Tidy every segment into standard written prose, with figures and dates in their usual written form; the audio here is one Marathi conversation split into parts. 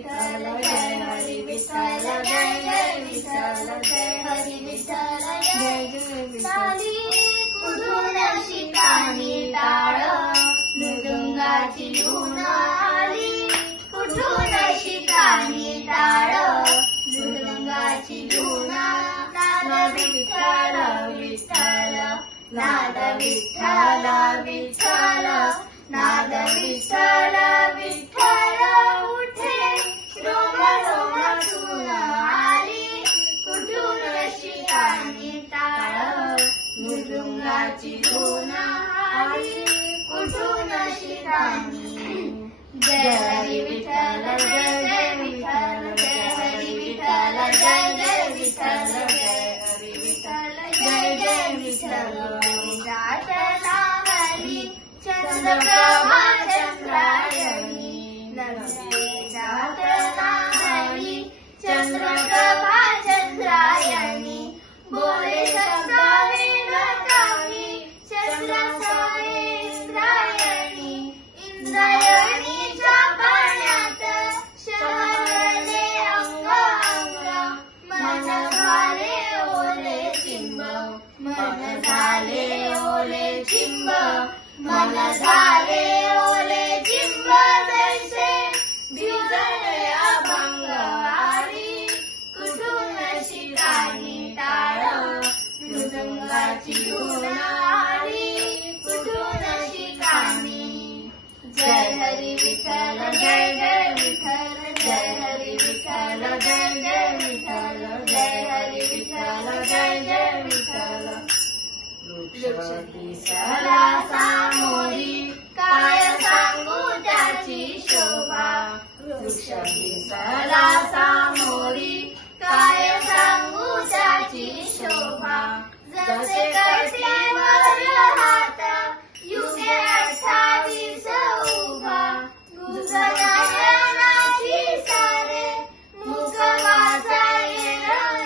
विठ्ठल जय हरी विठ्ठल जय जय विठ्ठल जय हरी विठ्ठल जय जय विठ्ठल कुठून शिकानी टाळ मृदुंगाची धून आली कुठून शिकानी टाळ मृदुंगाची धून नाद विठ्ठल विठ्ठल नाद विठ्ठल विठ्ठल नाद विठ्ठल विठ्ठल उठे रोम रोमातून आली कुठून शिकानी टाळ मृदुंगाची धून आली कुठून शिकानी जय हरी विठ्ठल जय जय विठ्ठल जय हरी विठ्ठल जय जय विठ्ठल जय हरी विठ्ठल जय जय विठ्ठल जात लावली चंद्रप्रभा चंद्रायणी नजरे जात लावली चंद्रप्रभा चंद्रायणी बोले शब्द वेणकामी चंद्रासावे इंद्रायणी इंद्रायणीच्या पाण्यात शहरले अंग अंग मन झाले ओले चिंब मन झाले ओले चिंब मन झाले ओले चिंब जैसे भिजले अभंग आली कुठून शिकानी टाळ मृदुंगाची धून आली कुठून शिकानी जय हरी विठ्ठल जय जय विठ्ठल जय हरी विठ्ठल जय जय विठ्ठल जय हरी विठ्ठल जय जय विठ्ठल वृक्ष दिसला सामोरी काय सांगू त्याची शोभा वृक्ष दिसला सामोरी काय सांगू त्याची शोभा जसे कटीवर हात युगे 28 उभा नयनाची सारे मुख माझा येणार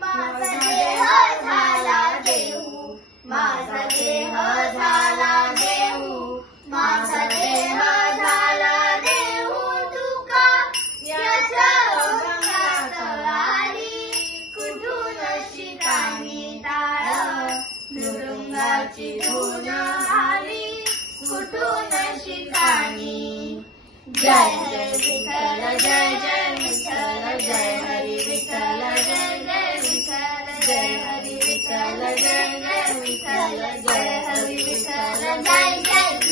माझा देह झाला देऊ माझा देह झाला देऊ माझा देह झाला देऊ तुका याच्या अभंगात आली कुठून शिकानी टाळ मृदुंगाची धून आली कुठून शिकानी जय जय विठ्ठल जय जय विठ्ठल जय हरी विठ्ठल जय जय विठ्ठल जय हरी विठ्ठल जय जय विठ्ठल जय हरी विठ्ठल जय जय